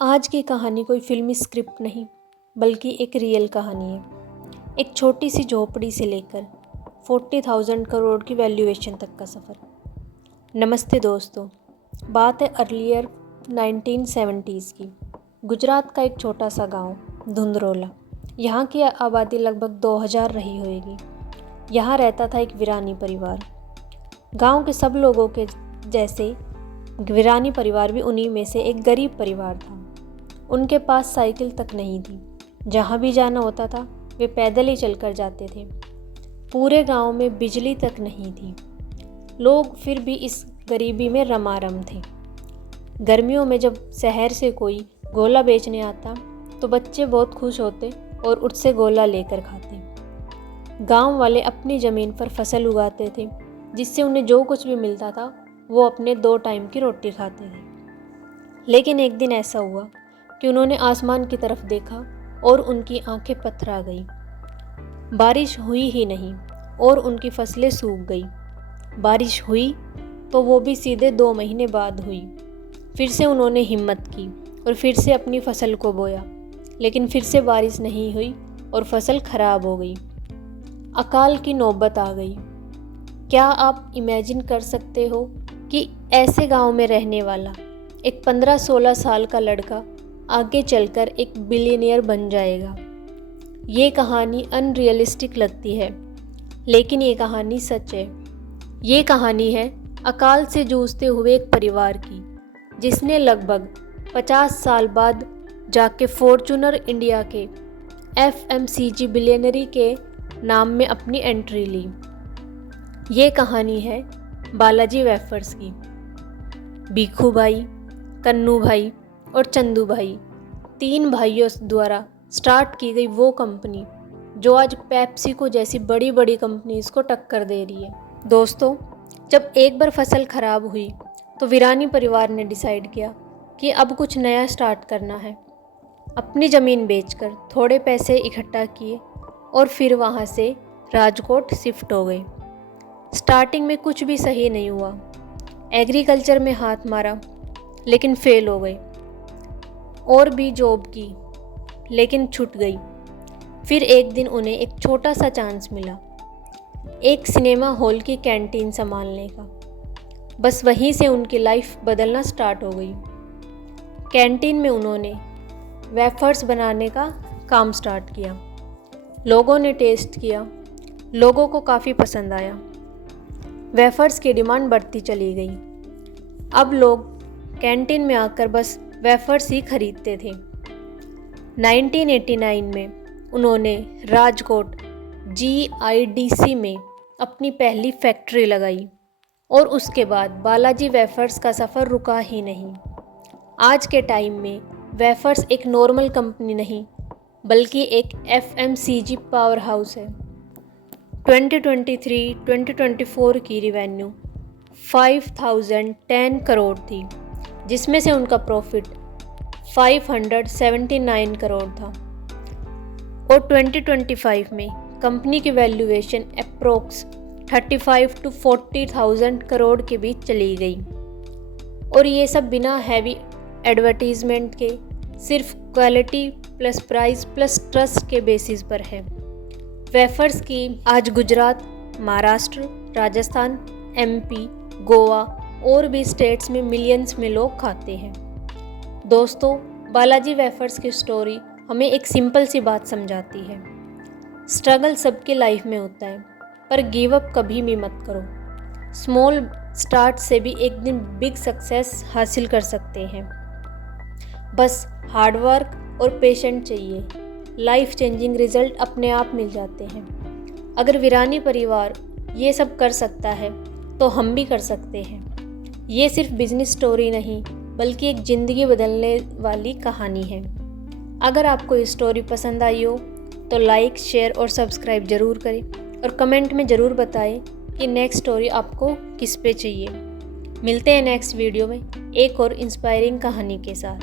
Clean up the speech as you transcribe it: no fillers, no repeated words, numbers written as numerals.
आज की कहानी कोई फिल्मी स्क्रिप्ट नहीं, बल्कि एक रियल कहानी है। एक छोटी सी झोपड़ी से लेकर 40,000 करोड़ की वैल्यूएशन तक का सफ़र। नमस्ते दोस्तों, बात है अर्लियर 1970s की। गुजरात का एक छोटा सा गांव धुंधरोला। यहाँ की आबादी लगभग 2000 रही होगी। यहाँ रहता था एक वीरानी परिवार। गांव के सब लोगों के जैसे वीरानी परिवार भी उन्हीं में से एक गरीब परिवार था। उनके पास साइकिल तक नहीं थी। जहाँ भी जाना होता था वे पैदल ही चलकर जाते थे। पूरे गांव में बिजली तक नहीं थी। लोग फिर भी इस गरीबी में रमारम थे। गर्मियों में जब शहर से कोई गोला बेचने आता तो बच्चे बहुत खुश होते और उससे गोला लेकर खाते। गांव वाले अपनी ज़मीन पर फसल उगाते थे, जिससे उन्हें जो कुछ भी मिलता था वो अपने 2 टाइम की रोटी खाते थे। लेकिन एक दिन ऐसा हुआ कि उन्होंने आसमान की तरफ देखा और उनकी आंखें पथरा गई। बारिश हुई ही नहीं और उनकी फसलें सूख गई। बारिश हुई तो वो भी सीधे 2 महीने बाद हुई। फिर से उन्होंने हिम्मत की और फिर से अपनी फसल को बोया, लेकिन फिर से बारिश नहीं हुई और फसल खराब हो गई। अकाल की नौबत आ गई। क्या आप इमेजिन कर सकते हो कि ऐसे गांव में रहने वाला एक 15-16 साल का लड़का आगे चलकर एक बिलियनियर बन जाएगा? ये कहानी अनरियलिस्टिक लगती है, लेकिन ये कहानी सच है। ये कहानी है अकाल से जूझते हुए एक परिवार की, जिसने लगभग 50 साल बाद जाके फॉर्च्यूनर इंडिया के FMCG बिलियनरी के नाम में अपनी एंट्री ली। ये कहानी है बालाजी वेफर्स की। भीखू भाई, कन्नू भाई और चंदू भाई, 3 भाइयों द्वारा स्टार्ट की गई वो कंपनी जो आज पेप्सिको जैसी बड़ी बड़ी कंपनीज को टक्कर दे रही है। दोस्तों, जब एक बार फसल खराब हुई तो वीरानी परिवार ने डिसाइड किया कि अब कुछ नया स्टार्ट करना है। अपनी ज़मीन बेचकर थोड़े पैसे इकट्ठा किए और फिर वहाँ से राजकोट शिफ्ट हो गए। स्टार्टिंग में कुछ भी सही नहीं हुआ। एग्रीकल्चर में हाथ मारा लेकिन फेल हो गए, और भी जॉब की लेकिन छूट गई। फिर एक दिन उन्हें एक छोटा सा चांस मिला, एक सिनेमा हॉल की कैंटीन संभालने का। बस वहीं से उनकी लाइफ बदलना स्टार्ट हो गई। कैंटीन में उन्होंने वेफर्स बनाने का काम स्टार्ट किया। लोगों ने टेस्ट किया, लोगों को काफ़ी पसंद आया। वेफर्स की डिमांड बढ़ती चली गई। अब लोग कैंटीन में आकर बस वेफर्स ही खरीदते थे। 1989 में उन्होंने राजकोट GIDC में अपनी पहली फैक्ट्री लगाई और उसके बाद बालाजी वेफर्स का सफ़र रुका ही नहीं। आज के टाइम में वेफर्स एक नॉर्मल कंपनी नहीं, बल्कि एक FMCG पावर हाउस है। 2023-2024 की रिवेन्यू 5010 करोड़ थी, जिसमें से उनका प्रॉफिट 579 करोड़ था। और 2025 में कंपनी की वैल्यूएशन अप्रोक्स 35 to 40,000 करोड़ के बीच चली गई। और ये सब बिना हैवी एडवर्टीजमेंट के, सिर्फ quality plus price plus trust के बेसिस पर है। वेफर्स की आज गुजरात, महाराष्ट्र, राजस्थान, MP, गोवा और भी स्टेट्स में मिलियंस में लोग खाते हैं। दोस्तों, बालाजी वेफर्स की स्टोरी हमें एक सिंपल सी बात समझाती है। स्ट्रगल सबकी लाइफ में होता है, पर गिव अप कभी भी मत करो। स्मॉल स्टार्ट से भी एक दिन बिग सक्सेस हासिल कर सकते हैं। बस हार्ड वर्क और पेशेंट चाहिए। लाइफ चेंजिंग रिजल्ट अपने आप मिल जाते हैं। अगर वीरानी परिवार ये सब कर सकता है तो हम भी कर सकते हैं। ये सिर्फ बिजनेस स्टोरी नहीं, बल्कि एक ज़िंदगी बदलने वाली कहानी है। अगर आपको ये स्टोरी पसंद आई हो तो लाइक, शेयर और सब्सक्राइब ज़रूर करें, और कमेंट में ज़रूर बताएं कि नेक्स्ट स्टोरी आपको किस पे चाहिए। मिलते हैं नेक्स्ट वीडियो में एक और इंस्पायरिंग कहानी के साथ।